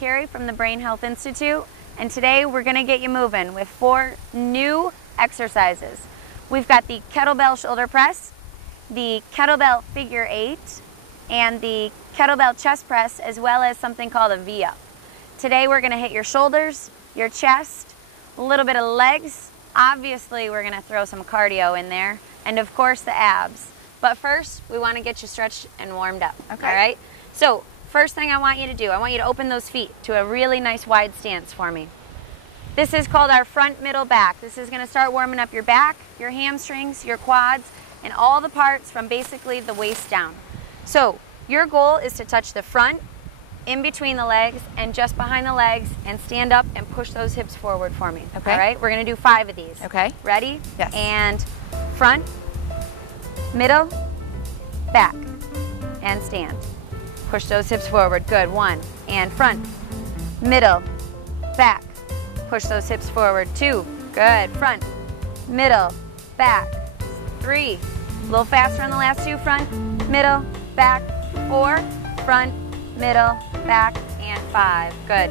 Carey from the Brain Health Institute, and today we're going to get you moving with 4 new exercises. We've got the kettlebell shoulder press, the kettlebell figure 8, and the kettlebell chest press, as well as something called a V-up. Today we're going to hit your shoulders, your chest, a little bit of legs. Obviously we're going to throw some cardio in there, and of course the abs. But first, we want to get you stretched and warmed up. Okay. All right? So, first thing I want you to do, I want you to open those feet to a really nice wide stance for me. This is called our front, middle, back. This is going to start warming up your back, your hamstrings, your quads, and all the parts from basically the waist down. So, your goal is to touch the front, in between the legs, and just behind the legs, and stand up and push those hips forward for me. Okay. All right? We're going to do 5 of these. Okay. Ready? Yes. And front, middle, back, and stand. Push those hips forward. Good. 1. And front, middle, back. Push those hips forward. 2. Good. Front, middle, back. 3. A little faster on the last 2. Front, middle, back. 4. Front, middle, back, and 5. Good.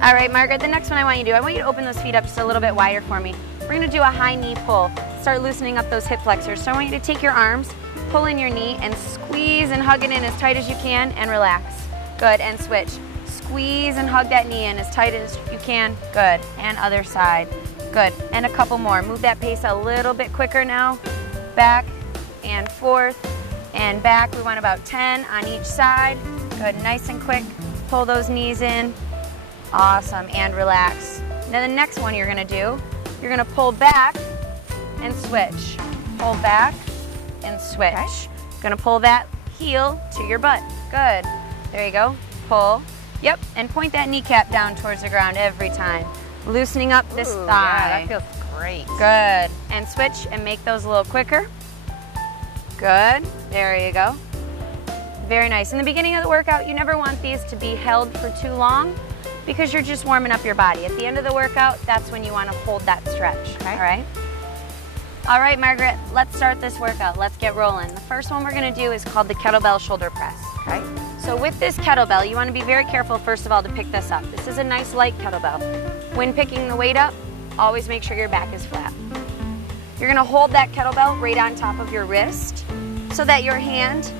All right, Margaret, the next one I want you to do, I want you to open those feet up just a little bit wider for me. We're going to do a high knee pull. Start loosening up those hip flexors. So I want you to take your arms, pull in your knee, and squeeze and hug it in as tight as you can, and relax. Good, and switch. Squeeze and hug that knee in as tight as you can. Good, and other side. Good, and a couple more. Move that pace a little bit quicker now. Back and forth and back. We want about 10 on each side. Good, nice and quick. Pull those knees in. Awesome, and relax. Now the next one you're gonna do, you're gonna pull back and switch. Pull back and switch. Okay. Gonna pull that heel to your butt. Good. There you go. Pull. Yep, and point that kneecap down towards the ground every time. Loosening up this thigh. Yeah, that feels great. Good. And switch and make those a little quicker. Good. There you go. Very nice. In the beginning of the workout, you never want these to be held for too long because you're just warming up your body. At the end of the workout, that's when you want to hold that stretch. Okay. All right? All right, Margaret, let's start this workout. Let's get rolling. The first one we're going to do is called the kettlebell shoulder press. Okay? So with this kettlebell, you want to be very careful, first of all, to pick this up. This is a nice light kettlebell. When picking the weight up, always make sure your back is flat. You're going to hold that kettlebell right on top of your wrist so that your hand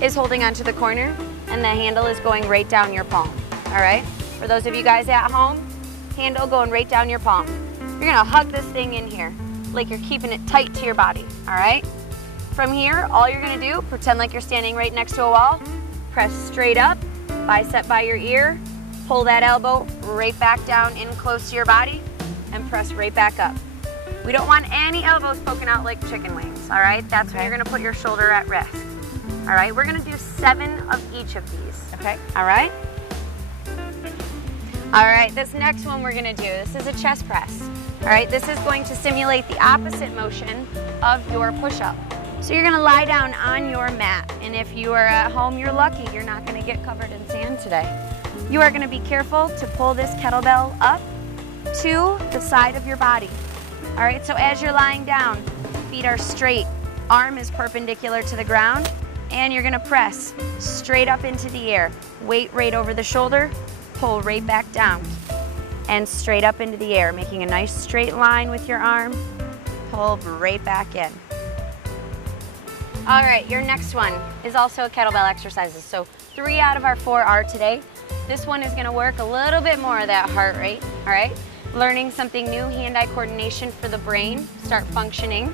is holding onto the corner and the handle is going right down your palm. All right? For those of you guys at home, handle going right down your palm. You're going to hug this thing in here like you're keeping it tight to your body. All right? From here, all you're going to do, pretend like you're standing right next to a wall, press straight up, bicep by your ear, pull that elbow right back down in close to your body, and press right back up. We don't want any elbows poking out like chicken wings, all right? That's when you're gonna put your shoulder at rest. All right, we're gonna do 7 of each of these, okay? All right? All right, this next one we're gonna do, this is a chest press. All right, this is going to simulate the opposite motion of your push-up. So you're gonna lie down on your mat, and if you are at home, you're lucky. You're not gonna get covered in sand today. You are gonna be careful to pull this kettlebell up to the side of your body. All right, so as you're lying down, feet are straight, arm is perpendicular to the ground, and you're gonna press straight up into the air. Weight right over the shoulder, pull right back down, and straight up into the air, making a nice straight line with your arm, pull right back in. All right, your next one is also a kettlebell exercises. So 3 out of our 4 are today. This one is gonna work a little bit more of that heart rate, all right? Learning something new, hand-eye coordination for the brain, start functioning.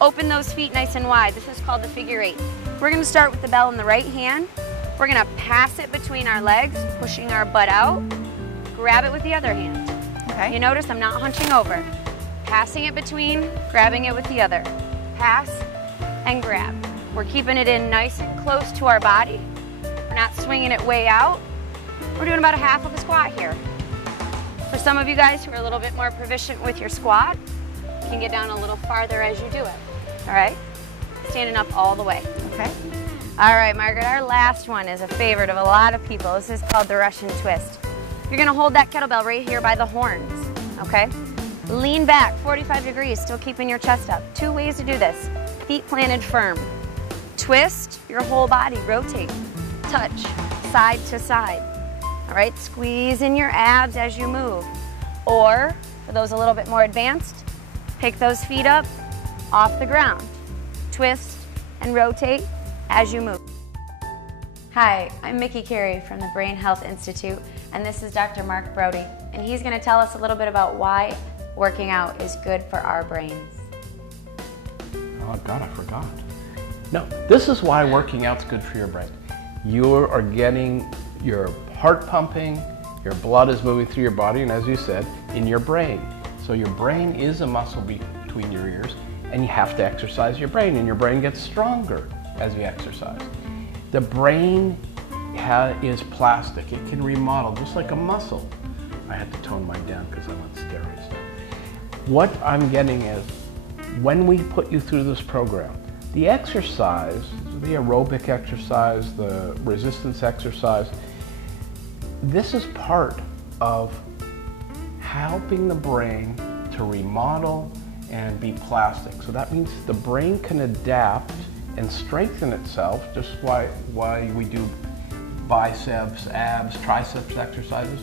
Open those feet nice and wide. This is called the figure 8. We're gonna start with the bell in the right hand. We're gonna pass it between our legs, pushing our butt out. Grab it with the other hand. Okay. You notice I'm not hunching over. Passing it between, grabbing it with the other. Pass and grab. We're keeping it in nice and close to our body. We're not swinging it way out. We're doing about a half of a squat here. For some of you guys who are a little bit more proficient with your squat, you can get down a little farther as you do it. All right? Standing up all the way. Okay? All right, Margaret, our last one is a favorite of a lot of people. This is called the Russian twist. You're gonna hold that kettlebell right here by the horns, okay? Lean back 45 degrees, still keeping your chest up. 2 ways to do this. Feet planted firm. Twist your whole body, rotate, touch, side to side. All right, squeeze in your abs as you move. Or, for those a little bit more advanced, pick those feet up off the ground. Twist and rotate as you move. Hi, I'm Miki Carey from the Brain Health Institute, and this is Dr. Mark Brody, and he's going to tell us a little bit about why working out is good for our brains. Oh God, I forgot. No, this is why working out's good for your brain. You are getting your heart pumping, your blood is moving through your body, and as you said, in your brain. So your brain is a muscle between your ears, and you have to exercise your brain, and your brain gets stronger as you exercise. The brain is plastic. It can remodel just like a muscle. I had to tone mine down because I'm on steroids now. What I'm getting is, when we put you through this program, the exercise, the aerobic exercise, the resistance exercise, this is part of helping the brain to remodel and be plastic. So that means the brain can adapt and strengthen itself, just why we do biceps, abs, triceps exercises.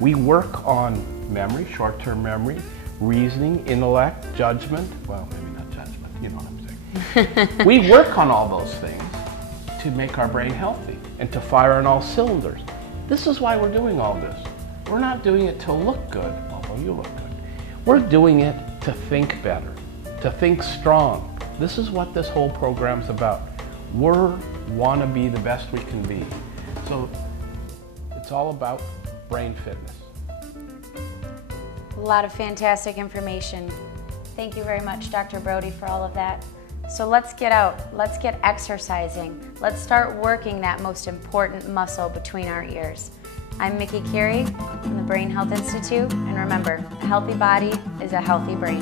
We work on memory, short-term memory, reasoning, intellect, judgment. Well, maybe not judgment, you know what I'm saying. We work on all those things to make our brain healthy and to fire on all cylinders. This is why we're doing all this. We're not doing it to look good, although you look good. We're doing it to think better, to think strong. This is what this whole program's about. We want to be the best we can be. So it's all about brain fitness. A lot of fantastic information. Thank you very much, Dr. Brody, for all of that. So let's get out, let's get exercising. Let's start working that most important muscle between our ears. I'm Miki Carey from the Brain Health Institute, and remember, a healthy body is a healthy brain.